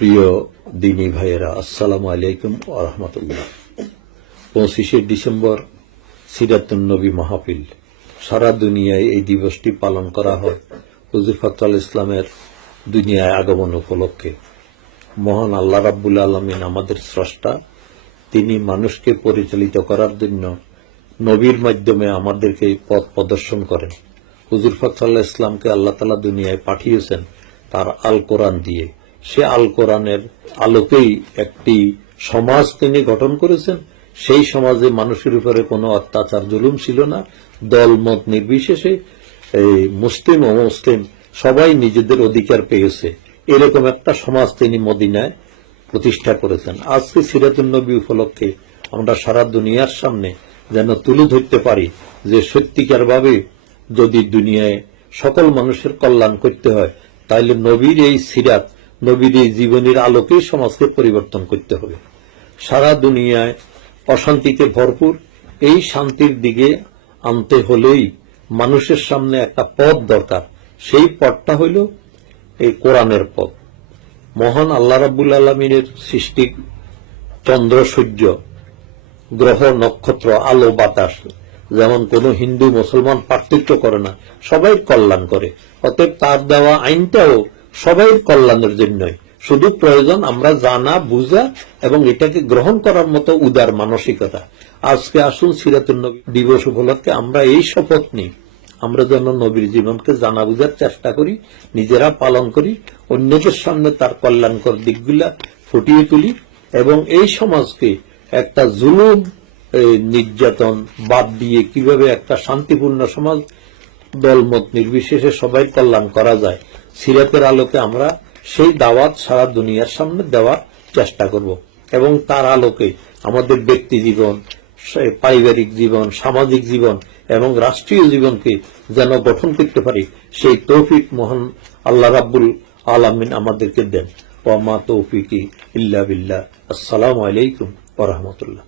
প্রিয় দিনী ভাইয়েরা, আসসালামু আলাইকুম আরহামতুল্লাহ পঁচিশে ডিসেম্বর সিরাতুন নবী মাহফিল। সারা দুনিয়ায় এই দিবসটি পালন করা হয় হুজুর ইসলামের দুনিয়ায় আগমন উপলক্ষে। মহান আল্লাহ রাব্বুল আলমিন আমাদের স্রষ্টা, তিনি মানুষকে পরিচালিত করার জন্য নবীর মাধ্যমে আমাদেরকে পথ প্রদর্শন করেন। হুজুর ইসলামকে আল্লাহ তালা দুনিয়ায় পাঠিয়েছেন তার আল কোরআন দিয়ে। সে আল কোরআনের আলোকেই একটি সমাজ তিনি গঠন করেছেন। সেই সমাজে মানুষের উপরে কোনো অত্যাচার, জুলুম ছিল না। দলমত নির্বিশেষে এই মুসলিম ও মুসলিম সবাই নিজেদের অধিকার পেয়েছে। এরকম একটা সমাজ তিনি মদিনায় প্রতিষ্ঠা করেছেন। আজকে সিরাতুল নবী উপলক্ষে আমরা সারা দুনিয়ার সামনে যেন তুলে ধরতে পারি যে সত্যিকার ভাবে যদি দুনিয়ায় সকল মানুষের কল্যাণ করতে হয় তাহলে নবীর এই সিরাত এই জীবনের আলোকেই সমাজকে পরিবর্তন করতে হবে। সারা দুনিয়ায় অশান্তিতে ভরপুর এই শান্তির দিকে আনতে হলেই মানুষের সামনে একটা পথ দরকার। সেই পথটা হইল এই কোরআনের পথ। মহান আল্লাহ রাব্বুল আলমিনের সৃষ্টি চন্দ্র, সূর্য, গ্রহ, নক্ষত্র, আলো, বাতাস, যেমন কোন হিন্দু, মুসলমান পার্থক্য করে না, সবাই কল্যাণ করে। অতএব তার দেওয়া আইনটাও সবাই কল্যাণের জন্যই। শুধু প্রয়োজন আমরা জানা, বুঝা এবং এটাকে গ্রহণ করার মতো উদার মানসিকতা। আজকে আসুন সিরাতুল নবী দিবস উপলক্ষে আমরা এই শপথ নিই। আমরা যেন নবীর জীবনকে জানা বুঝার চেষ্টা করি, নিজেরা পালন করি, অন্যদের সামনে তার কল্যাণকর দিকগুলা ফুটিয়ে তুলি এবং এই সমাজকে একটা জুলুম নির্যাতন বাদ দিয়ে কীভাবে একটা শান্তিপূর্ণ সমাজ, দলমত নির্বিশেষে সবাই কল্যাণ করা যায় সিরাতের আলোকে আমরা সেই দাওয়াত সারা দুনিয়ার সামনে দেওয়ার চেষ্টা করব। এবং তার আলোকে আমাদের ব্যক্তি জীবন পারিবারিক জীবন, সামাজিক জীবন এবং রাষ্ট্রীয় জীবনকে যেন গঠন করতে পারি, সেই তৌফিক মহান আল্লাহ রাব্বুল আলামিন আমাদেরকে দেন। ওয়া মা তৌফিকি ইল্লা বিল্লাহ। আসসালামু আলাইকুম ওয়া রাহমাতুল্লাহ।